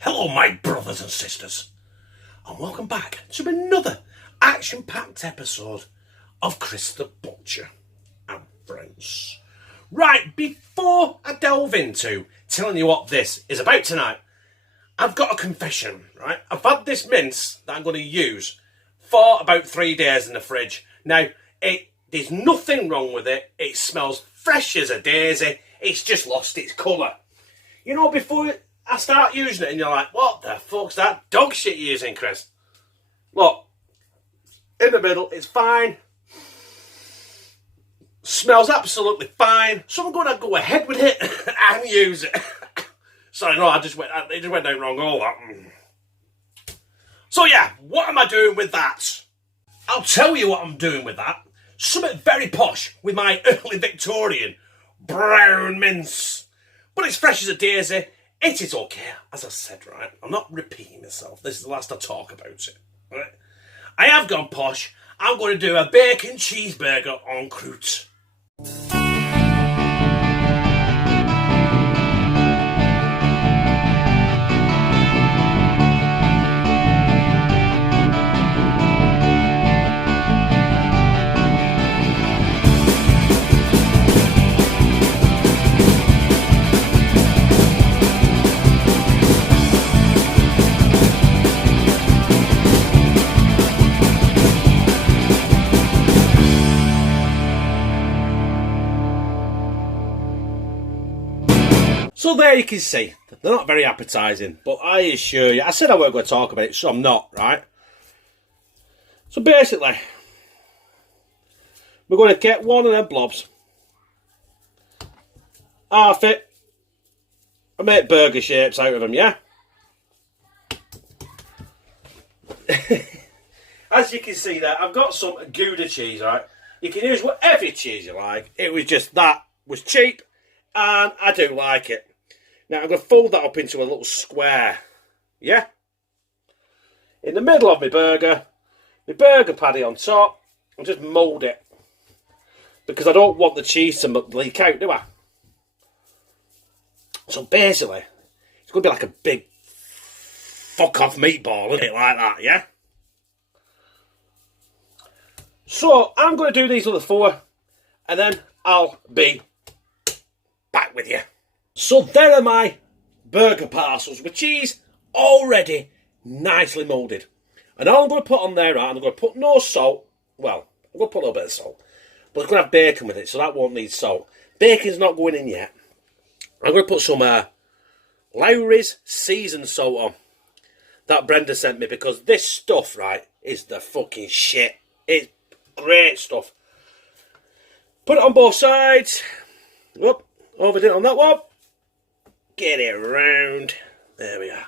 Hello, my brothers and sisters, and welcome back to another action-packed episode of Chris the Butcher and Friends. Right, before I delve into telling you what this is about tonight, I've got a confession, right? I've had this mince that I'm going to use for about 3 days in the fridge. Now, there's nothing wrong with it. It smells fresh as a daisy. It's just lost its colour. You know, before I start using it and you're like, what the fuck's that dog shit you're using, Chris? Look, in the middle, it's fine. Smells absolutely fine. So I'm going to go ahead with it and use it. Sorry, no, it just went down wrong, all that. So yeah, what am I doing with that? I'll tell you what I'm doing with that. Something very posh with my early Victorian brown mince. But it's fresh as a daisy. It is okay, as I said, right? I'm not repeating myself. This is the last I talk about it, right? I have gone posh. I'm going to do a bacon cheeseburger on Croute. So there you can see, they're not very appetising, but I assure you, I said I weren't going to talk about it, so I'm not, right? So basically, we're going to get one of them blobs, half it, and make burger shapes out of them, yeah? As you can see there, I've got some Gouda cheese, right? You can use whatever cheese you like. It was just that was cheap, and I do like it. Now I'm going to fold that up into a little square, yeah? In the middle of my burger patty on top, and just mould it. Because I don't want the cheese to leak out, do I? So basically, it's going to be like a big fuck-off meatball, isn't it? Like that, yeah? So I'm going to do these other four, and then I'll be back with you. So there are my burger parcels with cheese already nicely moulded. And all I'm going to put on there, right, I'm going to put no salt. Well, I'm going to put a little bit of salt. But it's going to have bacon with it, so that won't need salt. Bacon's not going in yet. I'm going to put some Lowry's seasoned salt on. That Brenda sent me, because this stuff, right, is the fucking shit. It's great stuff. Put it on both sides. Whoop, overdid it on that one. Get it round. There we are.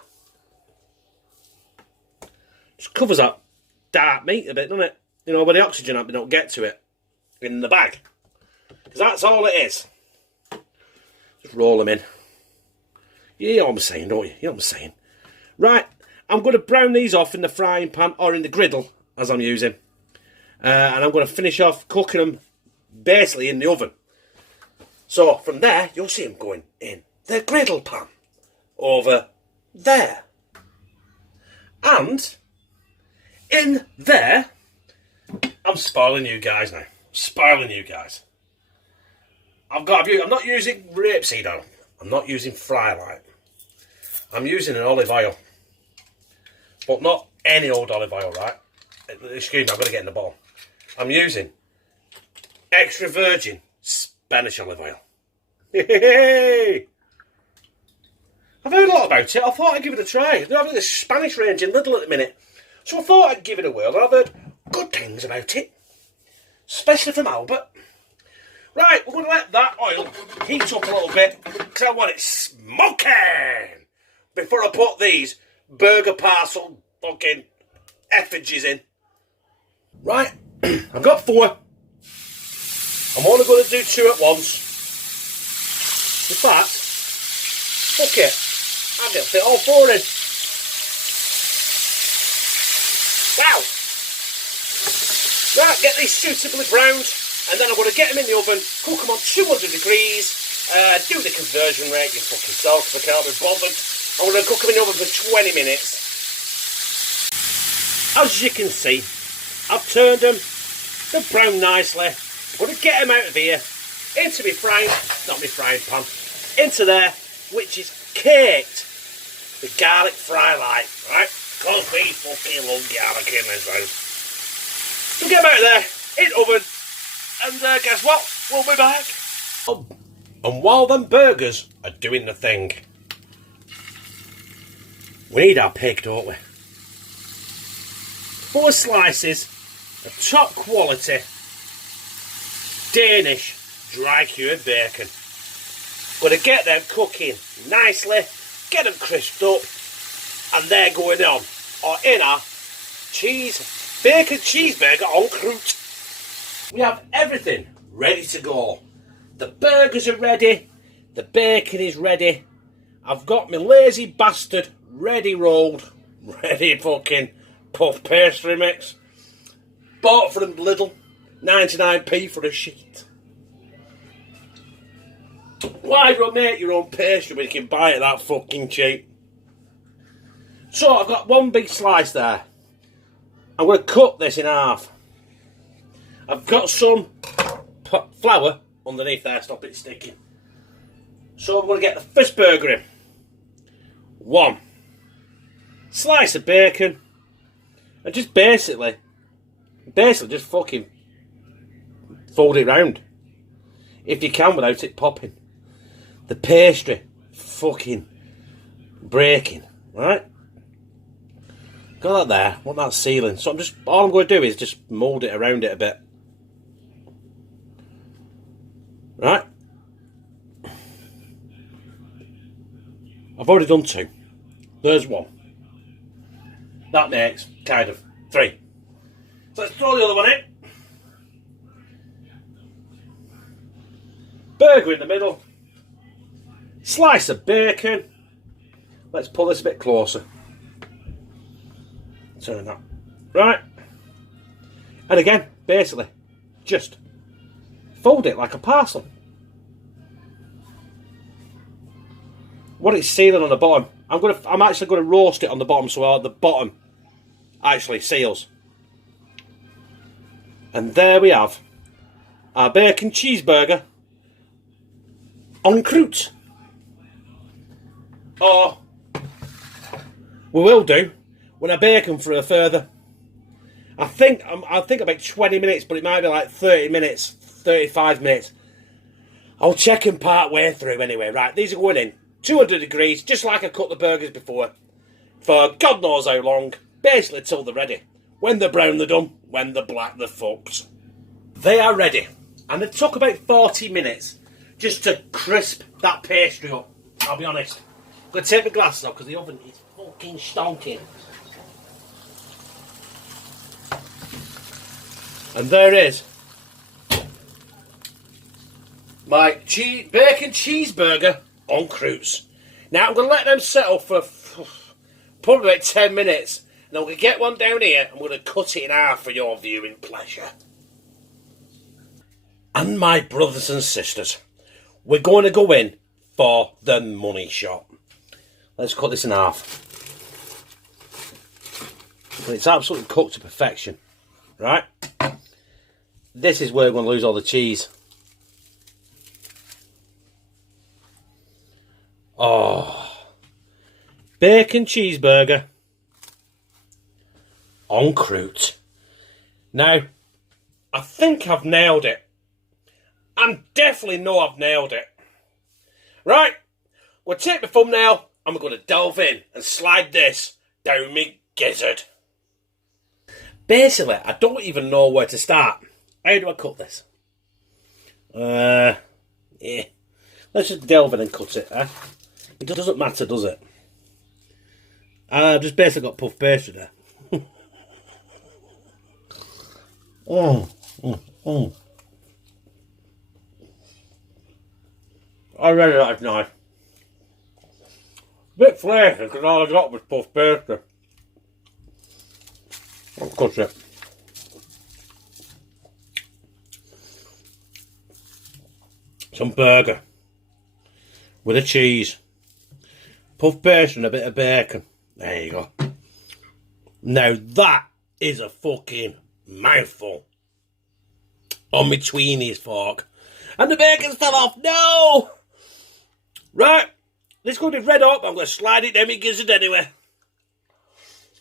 Just covers up dark meat a bit, doesn't it? You know, where the oxygen up, they don't get to it in the bag. Because that's all it is. Just roll them in. You know what I'm saying, don't you? You know what I'm saying. Right, I'm going to brown these off in the frying pan or in the griddle, as I'm using. And I'm going to finish off cooking them basically in the oven. So from there, you'll see them going in the griddle pan over there. And in there, I'm spoiling you guys now. Spoiling you guys. I'm not using rapeseed oil. I'm not using fry light. I'm using an olive oil. But not any old olive oil, right? Excuse me, I've got to get in the bowl. I'm using extra virgin Spanish olive oil. Hey! I've heard a lot about it. I thought I'd give it a try. They're having this Spanish range in Lidl at the minute. So I thought I'd give it a whirl. I've heard good things about it. Especially from Albert. Right, we're going to let that oil heat up a little bit, because I want it smoking before I put these burger parcel fucking effigies in. Right, I've got 4. I'm only going to do 2 at once. In fact, fuck it, I'm going to fit all 4 in. Wow. Right, get these suitably browned, and then I'm going to get them in the oven, cook them on 200 degrees, do the conversion rate, you fucking self, if I can't be bothered. I'm going to cook them in the oven for 20 minutes. As you can see, I've turned them. They're browned nicely. I'm going to get them out of here into my frying pan, into there, which is caked with garlic fry light, right? Because we fucking love garlic in this house. So get them out of there, in the oven, and guess what? We'll be back. Oh, and while them burgers are doing the thing, we need our pig, don't we? 4 slices of top quality Danish dry cured bacon. Going to get them cooking nicely, get them crisped up, and they're going on or in our bacon cheeseburger on Croute. We have everything ready to go. The burgers are ready, the bacon is ready. I've got my lazy bastard ready rolled, ready fucking puff pastry mix. Bought from Lidl, 99p for a sheet. Why don't make your own pastry when you can buy it that fucking cheap? So I've got one big slice there. I'm going to cut this in half. I've got some flour underneath there, stop it sticking. So I'm going to get the first burger in. 1 slice of bacon. And just basically just fucking fold it round. If you can without it popping. The pastry fucking breaking, right? Got that there, want that sealing. So all I'm going to do is just mould it around it a bit. Right? I've already done 2. There's 1. That makes kind of 3. So let's throw the other one in. Burger in the middle. Slice of bacon. Let's pull this a bit closer. Turn that. Right. And again, basically, just fold it like a parcel. What it's sealing on the bottom, I'm actually going to roast it on the bottom so the bottom actually seals. And there we have our bacon cheeseburger on Croute. Or we will do when I bake them for a further. I think about 20 minutes, but it might be like 30 minutes, 35 minutes. I'll check them part way through anyway. Right, these are going in 200 degrees, just like I cut the burgers before, for God knows how long, basically till they're ready. When they're brown, they're done. When they're black, they're fucked. They are ready, and it took about 40 minutes just to crisp that pastry up. I'll be honest. I'm going to take my glasses off because the oven is fucking stonking. And there is my bacon cheeseburger on Croute. Now I'm going to let them settle for probably about 10 minutes. And I'm going to get one down here. I'm going to cut it in half for your viewing pleasure. And my brothers and sisters, we're going to go in for the money shot. Let's cut this in half. And it's absolutely cooked to perfection. Right? This is where we're going to lose all the cheese. Oh. Bacon cheeseburger on Croute. Now, I think I've nailed it. I definitely know I've nailed it. Right, we'll take the thumbnail and we're going to delve in and slide this down me gizzard. Basically, I don't even know where to start. How do I cut this? Yeah. Let's just delve in and cut it. It doesn't matter, does it? I've just basically got puff pastry there. I really like knife. Bit flaky because all I got was puff pastry. I'll cut it. Some burger with a cheese. puff pastry and a bit of bacon. There you go. Now that is a fucking mouthful on my Tweenies fork. And the bacon's fell off. No! Right. This could be red hot, but I'm going to slide it down my gizzard anyway.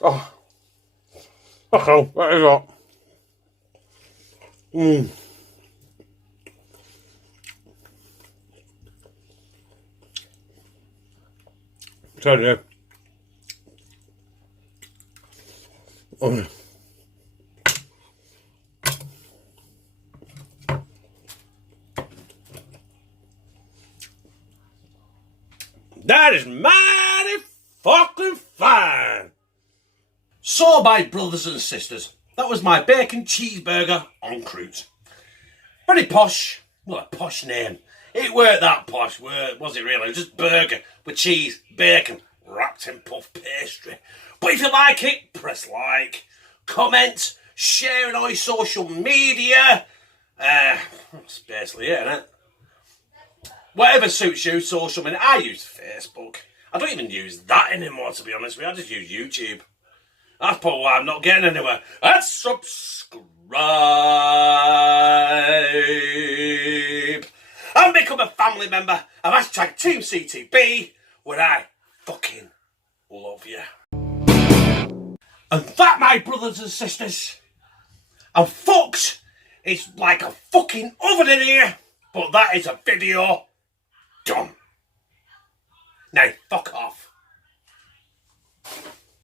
Oh. Okay, that is hot. Tell you. Oh. That is mighty fucking fine. So, my brothers and sisters, that was my bacon cheeseburger on Croute. Very posh. Well, a posh name. It weren't that posh, was it really? It was just burger with cheese, bacon, wrapped in puff pastry. But if you like it, press like, comment, share it on your social media. That's basically it, isn't it? Whatever suits you, social media. I use Facebook. I don't even use that anymore, to be honest with you. I just use YouTube. That's probably why I'm not getting anywhere. And subscribe. And become a family member of hashtag Team CTB, where I fucking love you. And that, my brothers and sisters, and folks, it's like a fucking oven in here, but that is a video done. Now, fuck off.